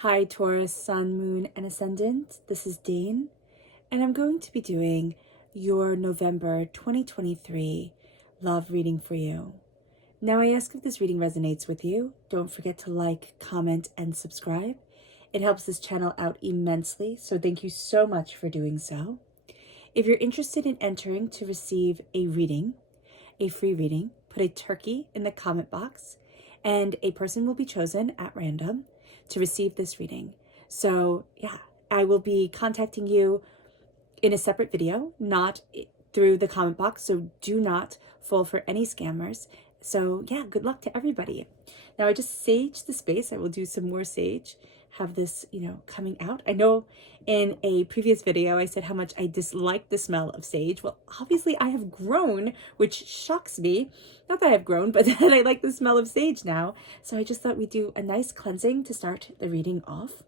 Hi Taurus, Sun, Moon, and Ascendant. This is Dane, and I'm going to be doing your November 2023 love reading for you. Now, I ask if this reading resonates with you. Don't forget to like, comment, and subscribe. It helps this channel out immensely, so thank you so much for doing so. If you're interested in entering to receive a reading, a free reading, put a turkey in the comment box, and a person will be chosen at random to receive this reading. So yeah, I will be contacting you in a separate video, not through the comment box, so do not fall for any scammers. So yeah, good luck to everybody. Now I just saged the space. I will do some more sage, have this, coming out. I know in a previous video I said how much I dislike the smell of sage. Well, obviously I have grown, which shocks me. Not that I've grown, but that I like the smell of sage now. So I just thought we'd do a nice cleansing to start the reading off.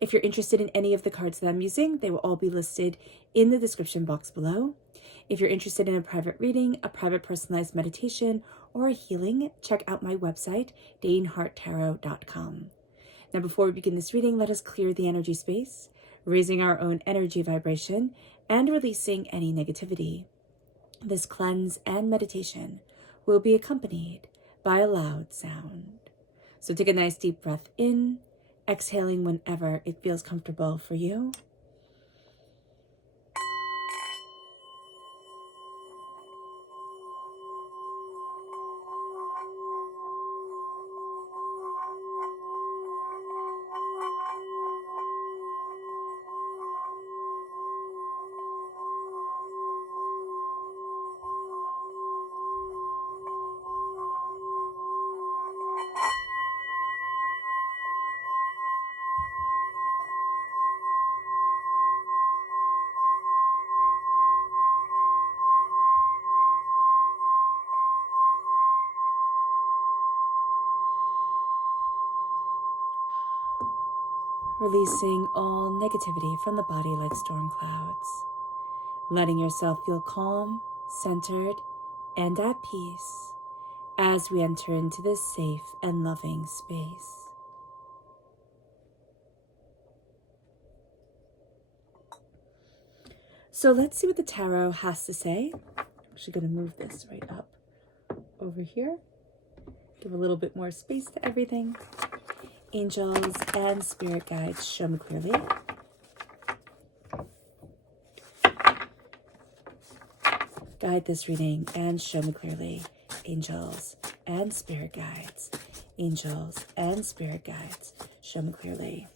If you're interested in any of the cards that I'm using, they will all be listed in the description box below. If you're interested in a private reading, a private personalized meditation, or a healing, check out my website, daneharttarot.com. Now, before we begin this reading, let us clear the energy space, raising our own energy vibration and releasing any negativity. This cleanse and meditation will be accompanied by a loud sound. So take a nice deep breath in, exhaling whenever it feels comfortable for you. Releasing all negativity from the body like storm clouds. Letting yourself feel calm, centered, and at peace as we enter into this safe and loving space. So let's see what the tarot has to say. I'm actually going to move this right up over here. Give a little bit more space to everything. Angels and spirit guides, show me clearly. Guide this reading and show me clearly. Angels and spirit guides. Angels and spirit guides, show me clearly.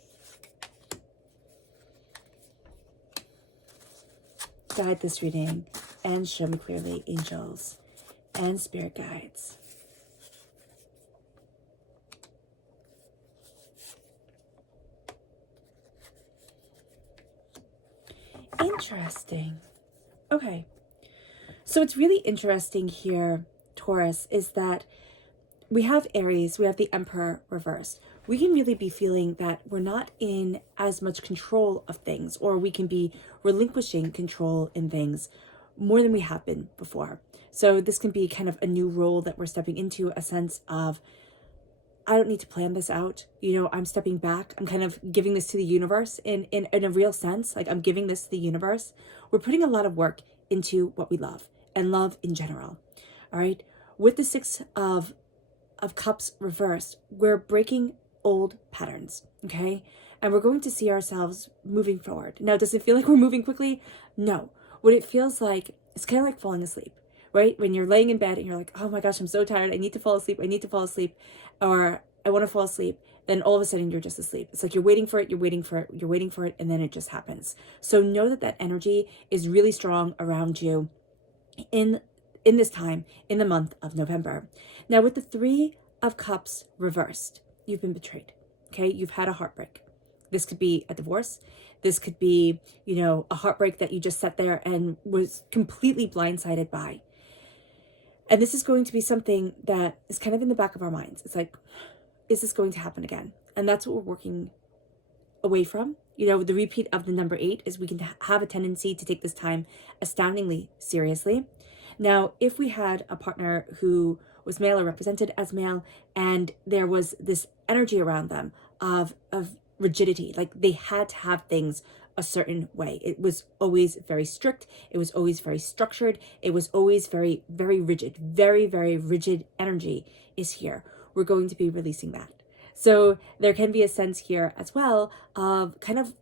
Guide this reading and show me clearly. Angels and spirit guides. Interesting. Okay. So it's really interesting here, Taurus, is that we have Aries, we have the Emperor reversed. We can really be feeling that we're not in as much control of things, or we can be relinquishing control in things more than we have been before. So this can be kind of a new role that we're stepping into, a sense of, I don't need to plan this out. I'm stepping back. I'm kind of giving this to the universe in a real sense. Like, I'm giving this to the universe. We're putting a lot of work into what we love and love in general. All right. With the Six of Cups reversed, we're breaking old patterns. Okay. And we're going to see ourselves moving forward. Now, does it feel like we're moving quickly? No. What it feels like, it's kind of like falling asleep. Right? When you're laying in bed and you're like, oh my gosh, I'm so tired. I need to fall asleep. I need to fall asleep. Or I want to fall asleep. Then all of a sudden you're just asleep. It's like you're waiting for it, you're waiting for it, you're waiting for it, and then it just happens. So know that that energy is really strong around you in this time, in the month of November. Now, with the Three of Cups reversed, you've been betrayed. Okay? You've had a heartbreak. This could be a divorce. This could be, a heartbreak that you just sat there and was completely blindsided by. And this is going to be something that is kind of in the back of our minds. It's like, is this going to happen again? And that's what we're working away from. The repeat of the number 8 is we can have a tendency to take this time astoundingly seriously. Now, if we had a partner who was male or represented as male, and there was this energy around them of rigidity. Like they had to have things a certain way. It was always very strict. It was always very structured. It was always very, very rigid. Very, very rigid energy is here. We're going to be releasing that. So there can be a sense here as well of kind of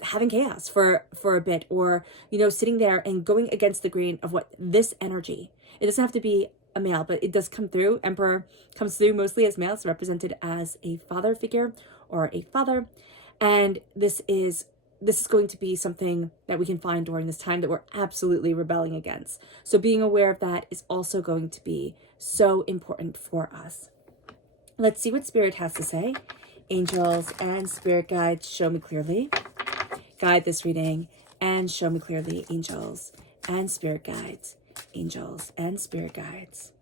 having chaos for a bit, or, you know, sitting there and going against the grain of what this energy, it doesn't have to be a male, but it does come through. Emperor comes through mostly as male. It's represented as a father figure or a father. And this is going to be something that we can find during this time that we're absolutely rebelling against. So being aware of that is also going to be so important for us. Let's see what Spirit has to say. Angels and Spirit guides, show me clearly. Guide this reading and show me clearly, angels and Spirit guides. Angels and Spirit guides.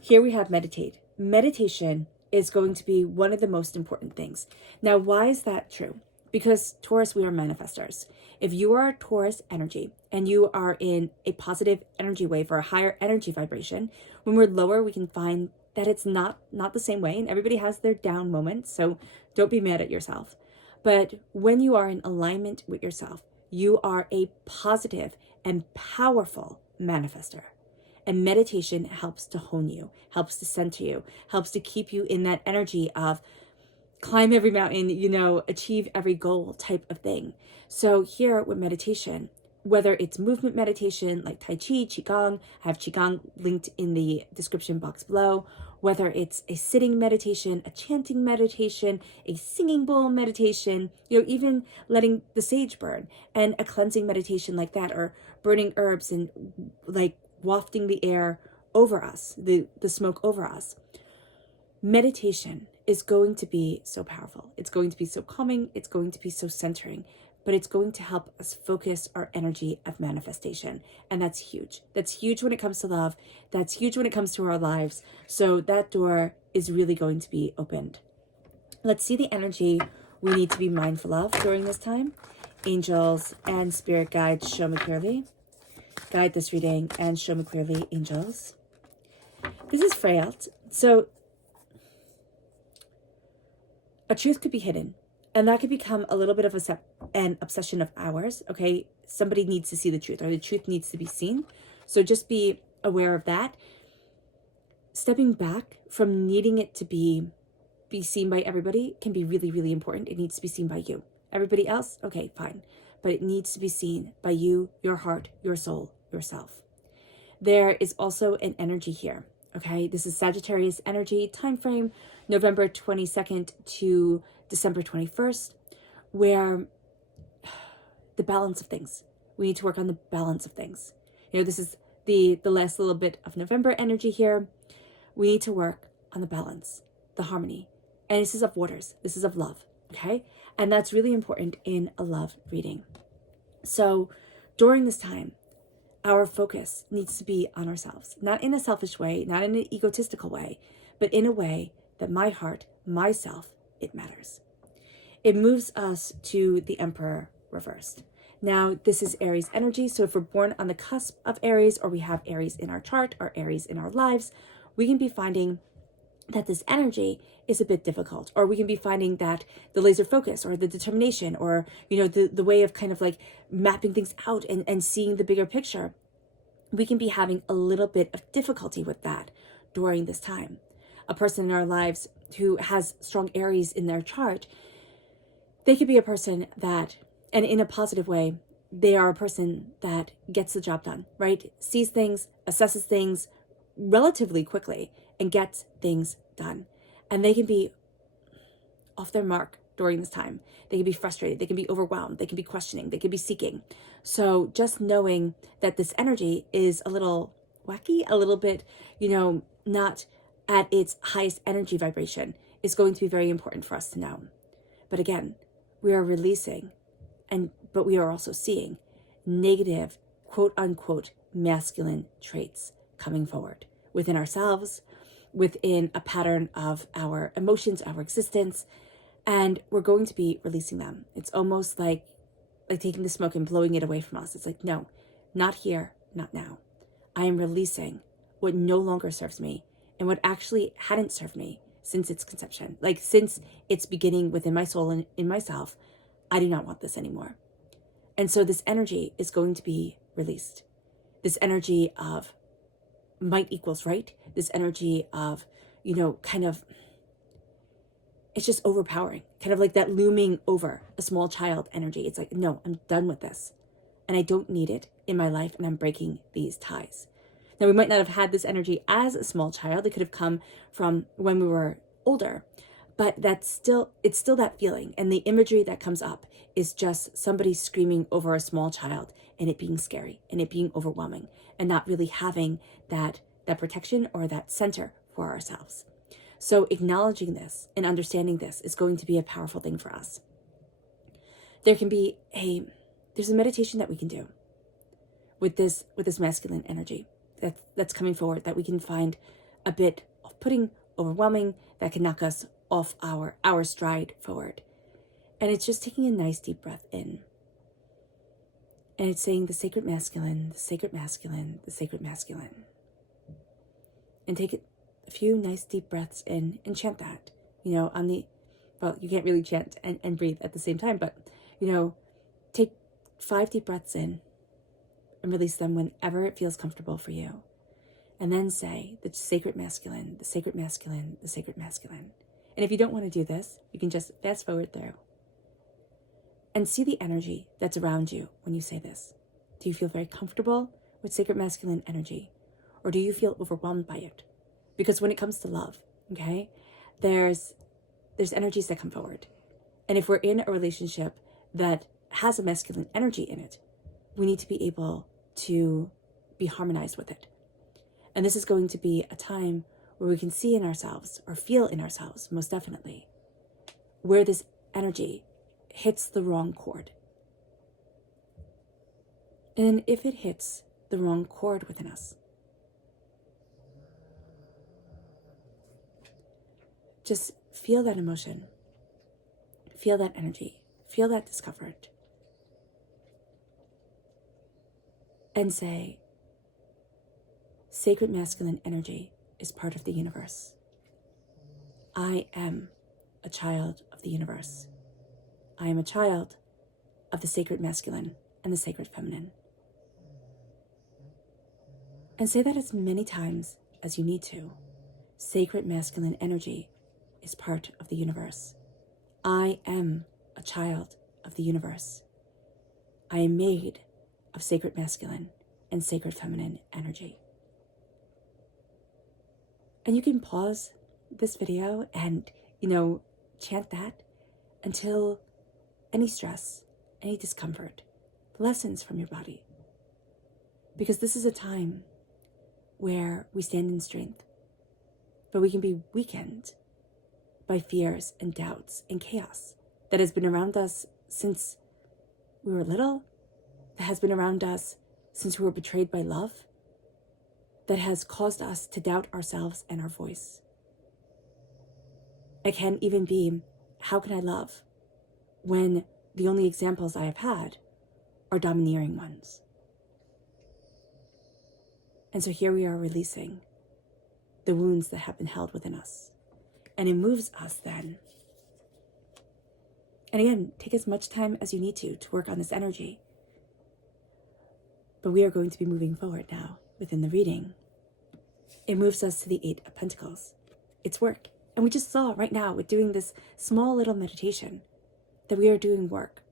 Here we have meditate. Meditation is going to be one of the most important things. Now, why is that true? Because Taurus, we are manifestors. If you are Taurus energy and you are in a positive energy wave or a higher energy vibration, when we're lower, we can find that it's not the same way, and everybody has their down moments, so don't be mad at yourself. But when you are in alignment with yourself, you are a positive and powerful manifester. And meditation helps to hone you, helps to center you, helps to keep you in that energy of climb every mountain, you know, achieve every goal type of thing. So here with meditation, whether it's movement meditation like Tai Chi, Qigong, I have Qigong linked in the description box below, whether it's a sitting meditation, a chanting meditation, a singing bowl meditation, you know, even letting the sage burn, and a cleansing meditation like that, or burning herbs and like wafting the air over us, the smoke over us. Meditation is going to be so powerful. It's going to be so calming. It's going to be so centering, but it's going to help us focus our energy of manifestation. And that's huge. That's huge when it comes to love. That's huge when it comes to our lives. So that door is really going to be opened. Let's see the energy we need to be mindful of during this time. Angels and Spirit guides, show me clearly. Guide this reading and show me clearly, angels. This is Freyalt. So a truth could be hidden, and that could become a little bit of an obsession of ours, okay? Somebody needs to see the truth, or the truth needs to be seen. So just be aware of that. Stepping back from needing it to be seen by everybody can be really, really important. It needs to be seen by you. Everybody else, okay, fine. But it needs to be seen by you, your heart, your soul, yourself. There is also an energy here, okay? This is Sagittarius energy, time frame, November 22nd to December 21st, where the balance of things. We need to work on the balance of things. You know, this is the last little bit of November energy here. We need to work on the balance, the harmony. And this is of waters. This is of love, okay? And that's really important in a love reading. So during this time, our focus needs to be on ourselves, not in a selfish way, not in an egotistical way, but in a way that my heart, myself, it matters. It moves us to the Emperor reversed. Now, this is Aries energy. So if we're born on the cusp of Aries, or we have Aries in our chart or Aries in our lives, we can be finding that this energy is a bit difficult, or we can be finding that the laser focus or the determination, or, you know, the way of kind of like mapping things out and seeing the bigger picture, we can be having a little bit of difficulty with that during this time. A person in our lives who has strong Aries in their chart, they could be a person that, and in a positive way, they are a person that gets the job done, right? Sees things, assesses things relatively quickly, and gets things done. And they can be off their mark during this time. They can be frustrated. They can be overwhelmed. They can be questioning. They can be seeking. So just knowing that this energy is a little wacky, a little bit, you know, not at its highest energy vibration is going to be very important for us to know. But again, we are releasing, but we are also seeing negative, quote unquote, masculine traits coming forward within ourselves, within a pattern of our emotions, our existence, and we're going to be releasing them. It's almost like taking the smoke and blowing it away from us. It's like, no, not here, not now. I am releasing what no longer serves me, and what actually hadn't served me since its conception. Like since its beginning within my soul and in myself, I do not want this anymore. And so this energy is going to be released. This energy of might equals right. This energy of, kind of, it's just overpowering. Kind of like that looming over a small child energy. It's like, no, I'm done with this. And I don't need it in my life, and I'm breaking these ties. Now, we might not have had this energy as a small child. It could have come from when we were older, but it's still that feeling. And the imagery that comes up is just somebody screaming over a small child and it being scary and it being overwhelming and not really having that protection or that center for ourselves. So acknowledging this and understanding this is going to be a powerful thing for us. There's a meditation that we can do with this masculine energy that's coming forward, that we can find a bit off-putting, overwhelming, that can knock us off our stride forward. And it's just taking a nice deep breath in. And it's saying the sacred masculine, the sacred masculine, the sacred masculine. And take a few nice deep breaths in and chant that. You can't really chant and breathe at the same time, but, take 5 deep breaths in and release them whenever it feels comfortable for you. And then say the sacred masculine, the sacred masculine, the sacred masculine. And if you don't want to do this, you can just fast forward through. And see the energy that's around you when you say this. Do you feel very comfortable with sacred masculine energy? Or do you feel overwhelmed by it? Because when it comes to love, okay, there's energies that come forward. And if we're in a relationship that has a masculine energy in it, we need to be able to be harmonized with it. And this is going to be a time where we can see in ourselves, or feel in ourselves, most definitely, where this energy hits the wrong chord. And if it hits the wrong chord within us, just feel that emotion, feel that energy, feel that discomfort, and say, sacred masculine energy is part of the universe. I am a child of the universe. I am a child of the sacred masculine and the sacred feminine. And say that as many times as you need to. Sacred masculine energy is part of the universe. I am a child of the universe. I am made of sacred masculine and sacred feminine energy. And you can pause this video and, chant that until any stress, any discomfort lessens from your body. Because this is a time where we stand in strength, but we can be weakened by fears and doubts and chaos that has been around us since we were little, that has been around us since we were betrayed by love, that has caused us to doubt ourselves and our voice. It can even be, how can I love when the only examples I have had are domineering ones? And so here we are releasing the wounds that have been held within us. And it moves us then. And again, take as much time as you need to work on this energy. But we are going to be moving forward now within the reading. It moves us to the 8 of Pentacles. It's work. And we just saw right now with doing this small little meditation that we are doing work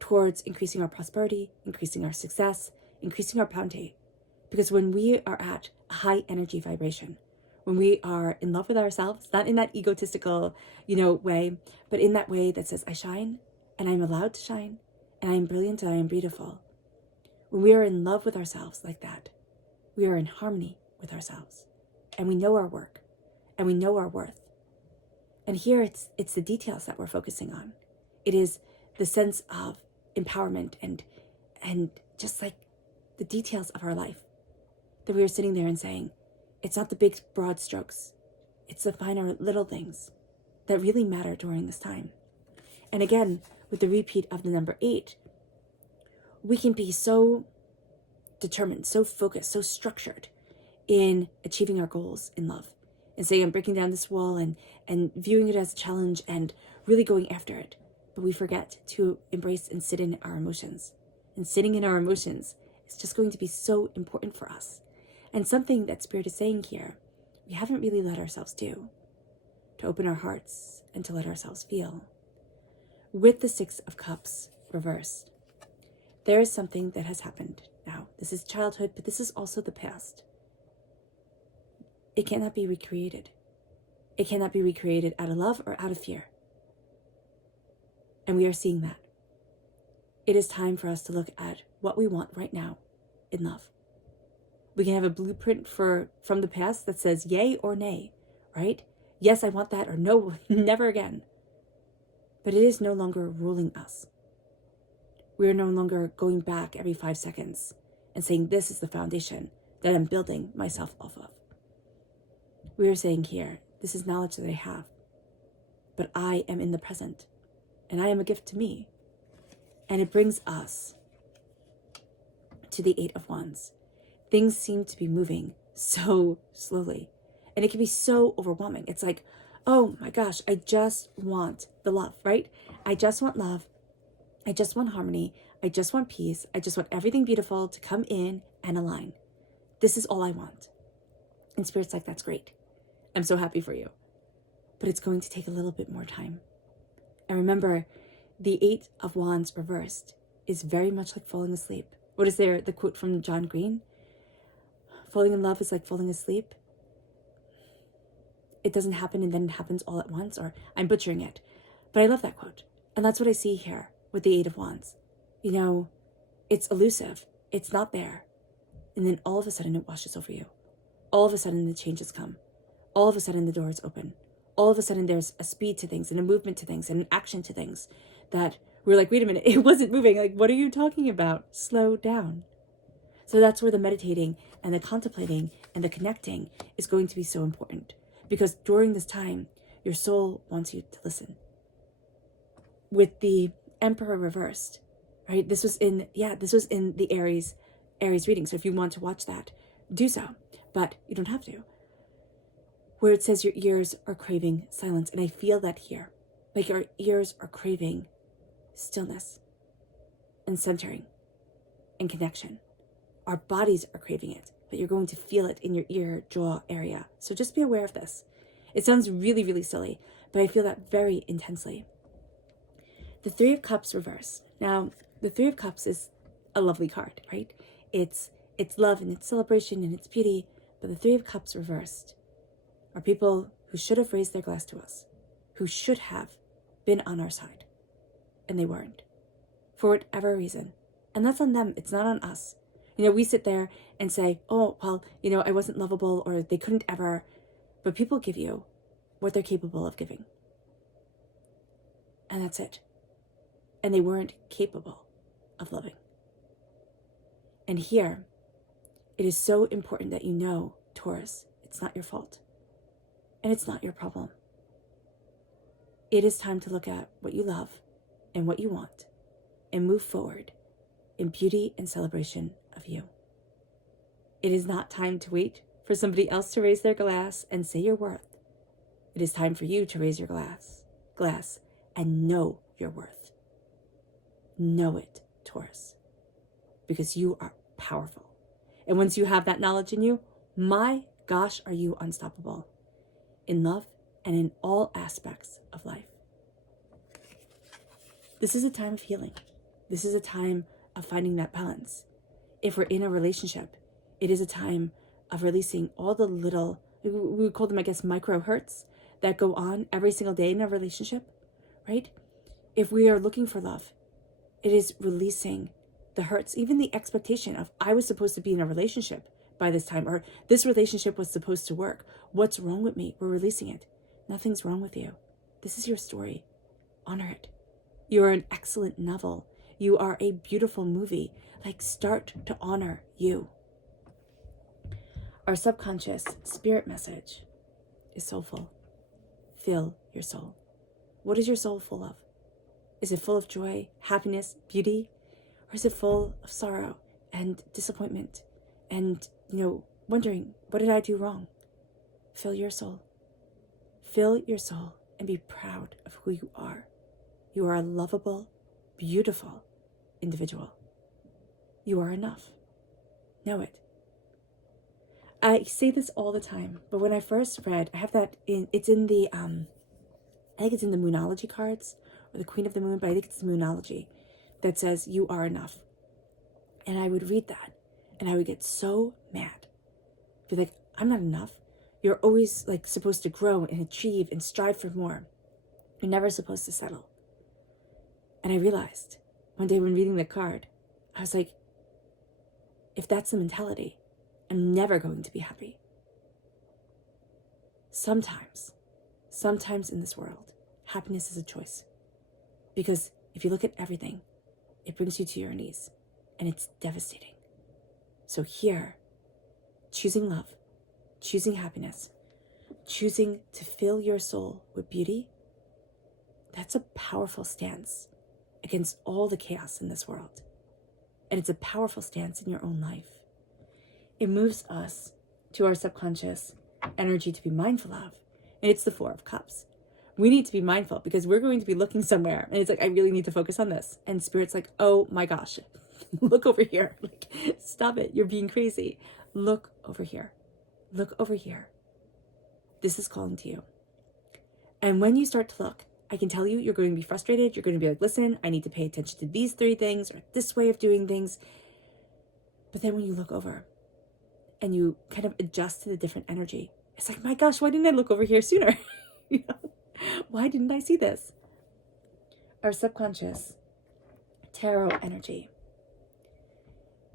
towards increasing our prosperity, increasing our success, increasing our bounty. Because when we are at a high energy vibration, when we are in love with ourselves, not in that egotistical, way, but in that way that says, I shine and I'm allowed to shine and I am brilliant and I am beautiful. When we are in love with ourselves like that, we are in harmony with ourselves and we know our work and we know our worth. And here it's the details that we're focusing on. It is the sense of empowerment and just like the details of our life that we are sitting there and saying, it's not the big broad strokes. It's the finer little things that really matter during this time. And again, with the repeat of the number 8, we can be so determined, so focused, so structured in achieving our goals in love, and saying, I'm breaking down this wall, and viewing it as a challenge and really going after it. But we forget to embrace and sit in our emotions. And sitting in our emotions is just going to be so important for us. And something that Spirit is saying here, we haven't really let ourselves do, to open our hearts and to let ourselves feel. With the Six of Cups reversed, there is something that has happened now. This is childhood, but this is also the past. It cannot be recreated. It cannot be recreated out of love or out of fear. And we are seeing that. It is time for us to look at what we want right now in love. We can have a blueprint from the past that says yay or nay, right? Yes, I want that, or no, never again. But it is no longer ruling us. We are no longer going back every 5 seconds and saying this is the foundation that I'm building myself off of. We are saying here, this is knowledge that I have, but I am in the present, and I am a gift to me. And it brings us to the Eight of Wands. Things seem to be moving so slowly, and it can be so overwhelming. It's like, oh my gosh, I just want the love, right? I just want love. I just want harmony. I just want peace. I just want everything beautiful to come in and align. This is all I want. And Spirit's like, that's great. I'm so happy for you. But it's going to take a little bit more time. And remember, the Eight of Wands reversed is very much like falling asleep. What is there, the quote from John Green? Falling in love is like falling asleep. It doesn't happen and then it happens all at once, or I'm butchering it. But I love that quote. And that's what I see here with the Eight of Wands. You know, it's elusive. It's not there. And then all of a sudden it washes over you. All of a sudden the changes come. All of a sudden the doors open. All of a sudden there's a speed to things and a movement to things and an action to things that we're like, wait a minute, it wasn't moving. Like, what are you talking about? Slow down. So that's where the meditating and the contemplating and the connecting is going to be so important, because during this time, your soul wants you to listen. With the Emperor reversed, right? This was in the Aries reading. So if you want to watch that, do so, but you don't have to. Where it says your ears are craving silence. And I feel that here, like our ears are craving stillness and centering and connection. Our bodies are craving it, but you're going to feel it in your ear, jaw area. So just be aware of this. It sounds really, really silly, but I feel that very intensely. The Three of Cups reverse. Now, the Three of Cups is a lovely card, right? It's love and it's celebration and it's beauty, but the Three of Cups reversed are people who should have raised their glass to us, who should have been on our side, and they weren't, for whatever reason. And that's on them. It's not on us. You know, we sit there and say, oh, well, you know, I wasn't lovable, or they couldn't ever. But people give you what they're capable of giving. And that's it. And they weren't capable of loving. And here, it is so important that you know, Taurus, it's not your fault. And it's not your problem. It is time to look at what you love and what you want and move forward in beauty and celebration of you. It is not time to wait for somebody else to raise their glass and say your worth. It is time for you to raise your glass and know your worth. Know it, Taurus, because you are powerful. And once you have that knowledge in you, my gosh, are you unstoppable in love and in all aspects of life. This is a time of healing. This is a time of finding that balance. If we're in a relationship, it is a time of releasing all the little, we would call them, I guess, micro hurts that go on every single day in a relationship, right? If we are looking for love, it is releasing the hurts, even the expectation of, I was supposed to be in a relationship by this time, or this relationship was supposed to work. What's wrong with me? We're releasing it. Nothing's wrong with you. This is your story. Honor it. You are an excellent novel. You are a beautiful movie. Like, start to honor you. Our subconscious spirit message is soulful. Fill your soul. What is your soul full of? Is it full of joy, happiness, beauty? Or is it full of sorrow and disappointment and, wondering, what did I do wrong? Fill your soul. Fill your soul and be proud of who you are. You are a lovable, beautiful individual. You are enough. Know it. I say this all the time, but when I first read, I have that it's in the, I think it's in the Moonology cards, or the Queen of the Moon, but I think it's the Moonology, that says, you are enough. And I would read that, and I would get so mad. Be like, I'm not enough. You're always like supposed to grow and achieve and strive for more. You're never supposed to settle. And I realized one day when reading the card, I was like, if that's the mentality, I'm never going to be happy. Sometimes in this world, happiness is a choice. Because if you look at everything, it brings you to your knees, and it's devastating. So here, choosing love, choosing happiness, choosing to fill your soul with beauty, that's a powerful stance against all the chaos in this world. And it's a powerful stance in your own life. It moves us to our subconscious energy to be mindful of. And it's the Four of Cups. We need to be mindful because we're going to be looking somewhere. And it's like, I really need to focus on this. And Spirit's like, oh my gosh, look over here. Like, stop it. You're being crazy. Look over here. Look over here. This is calling to you. And when you start to look, I can tell you, you're going to be frustrated. You're going to be like, listen, I need to pay attention to these 3 things or this way of doing things. But then when you look over and you kind of adjust to the different energy, it's like, my gosh, why didn't I look over here sooner? You know? Why didn't I see this? Our subconscious tarot energy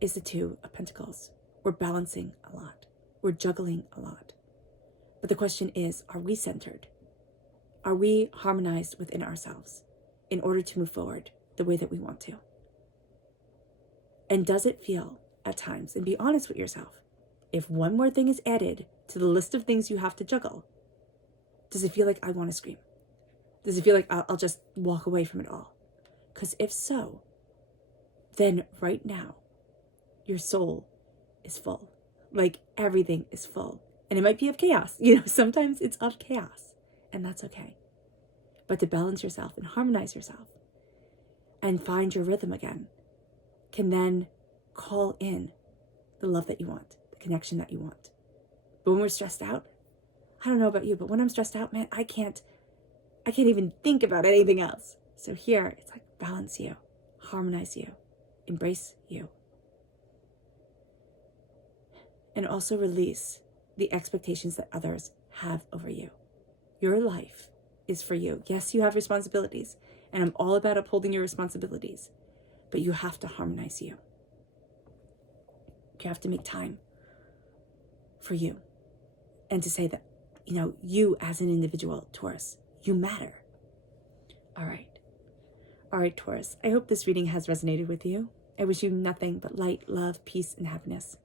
is the 2 of Pentacles. We're balancing a lot. We're juggling a lot. But the question is, are we centered? Are we harmonized within ourselves in order to move forward the way that we want to? And does it feel at times, and be honest with yourself, if one more thing is added to the list of things you have to juggle, does it feel like I want to scream? Does it feel like I'll just walk away from it all? Because if so, then right now, your soul is full. Like everything is full. And it might be of chaos. You know, sometimes it's of chaos. And that's okay. But to balance yourself and harmonize yourself and find your rhythm again can then call in the love that you want, the connection that you want. But when we're stressed out, I don't know about you, but when I'm stressed out, man, I can't even think about anything else. So here, it's like balance you, harmonize you, embrace you. And also release the expectations that others have over you. Your life is for you. Yes, you have responsibilities, and I'm all about upholding your responsibilities, but you have to harmonize you. You have to make time for you and to say that, you know, you as an individual, Taurus, you matter. All right, Taurus, I hope this reading has resonated with you. I wish you nothing but light, love, peace, and happiness.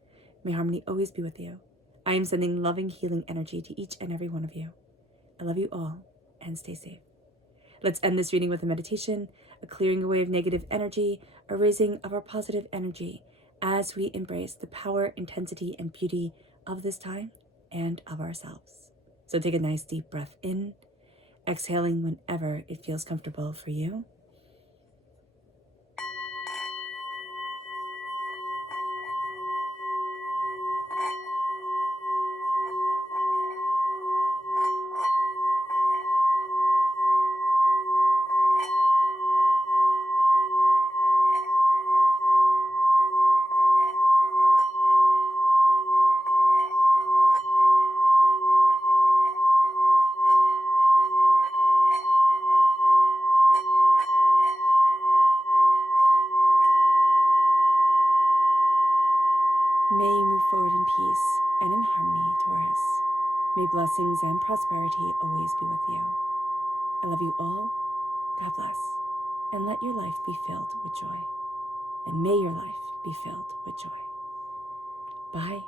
May harmony always be with you. I am sending loving, healing energy to each and every one of you. I love you all, and stay safe. Let's end this reading with a meditation, a clearing away of negative energy, a raising of our positive energy as we embrace the power, intensity, and beauty of this time and of ourselves. So take a nice deep breath in, exhaling whenever it feels comfortable for you. May you move forward in peace and in harmony, Taurus. May blessings and prosperity always be with you. I love you all. God bless. And let your life be filled with joy. And may your life be filled with joy. Bye.